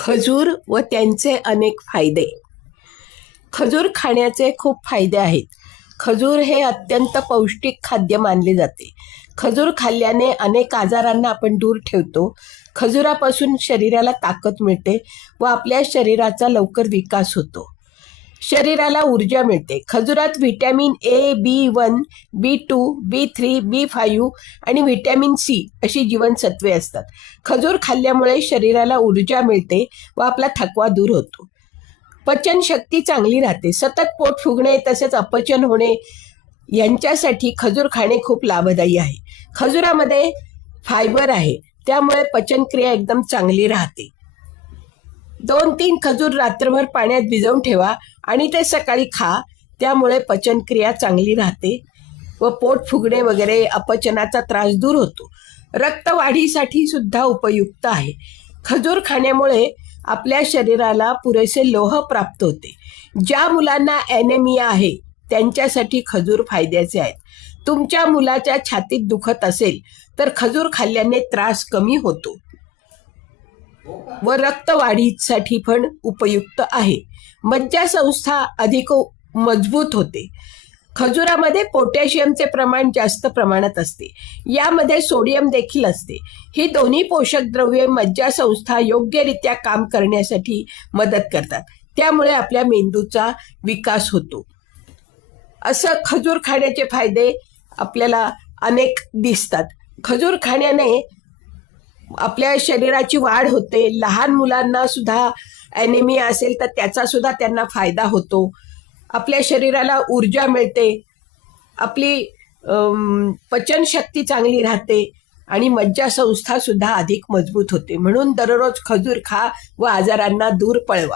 खजूर व त्यांचे अनेक फायदे. खजूर खाण्याचे खूप फायदे आहेत. खजूर हे अत्यंत पौष्टिक खाद्य मानले जाते. खजूर खाल्ल्याने अनेक आजारांना आपण दूर ठेवतो. खजुरापासून शरीराला ताकद मिळते व आपल्या शरीराचा लवकर विकास होतो. शरीराला ऊर्जा मिळते. खजुरात vitamin A B one B two B three B five आणि व्हिटॅमिन सी अशी जीवनसत्वे असतात. खजूर खाल्ल्यामुळे शरीराला ऊर्जा मिळते व आपला थकवा दूर होतो. पचनशक्ती चांगली राहते. सतत पोट फुगणे तसेच अपचन होणे यांच्यासाठी खजूर खाणे खूप लाभदायी आहे. खजुरामध्ये फायबर आहे. त्यामुळे पचनक्रिया एकदम चांगली राहते. दोन तीन खजूर रात्रभर पाण्यात भिजवून ठेवा. आणि ते सकाळी खा त्यामुळे पचनक्रिया चांगली राहते व पोट फुगणे वगैरे अपचनाचा त्रास दूर होतो. रक्तवाढीसाठी सुद्धा उपयुक्त आहे. खजूर खाण्यामुळे आपल्या शरीराला पुरेसे लोह प्राप्त होते. ज्या मुलांना ॲनेमिया आहे त्यांच्यासाठी खजूर फायद्याचे आहेत. तुमच्या मुलाच्या छातीत दुखत असेल तर खजूर खाल्ल्याने त्रास कमी होतो. व रक्तवाढीसाठी पण उपयुक्त आहे. मज्जासंस्था अधिक मजबूत होते. खजुरामध्ये पोटॅशियमचे प्रमाण जास्त प्रमाणात असते. यामध्ये सोडियम देखील असते. ही दोन्ही पोषक द्रव्ये मज्जासंस्था योग्यरित्या काम करण्यासाठी मदत करतात. त्यामुळे आपल्या मेंदूचा विकास होतो. असं खजूर खाण्याचे फायदे आपल्याला अनेक दिसतात. खजूर खाण्याने आपल्या शरीराची वाढ होते. लहान मुलांना सुद्धा ॲनेमिया असेल तर त्याचा सुद्धा त्यांना फायदा होतो. आपल्या शरीराला ऊर्जा मिळते. आपली पचनशक्ती चांगली राहते आणि मज्जा सुद्धा अधिक मजबूत होते. म्हणून दररोज खजूर खा व आजारांना दूर पळवा.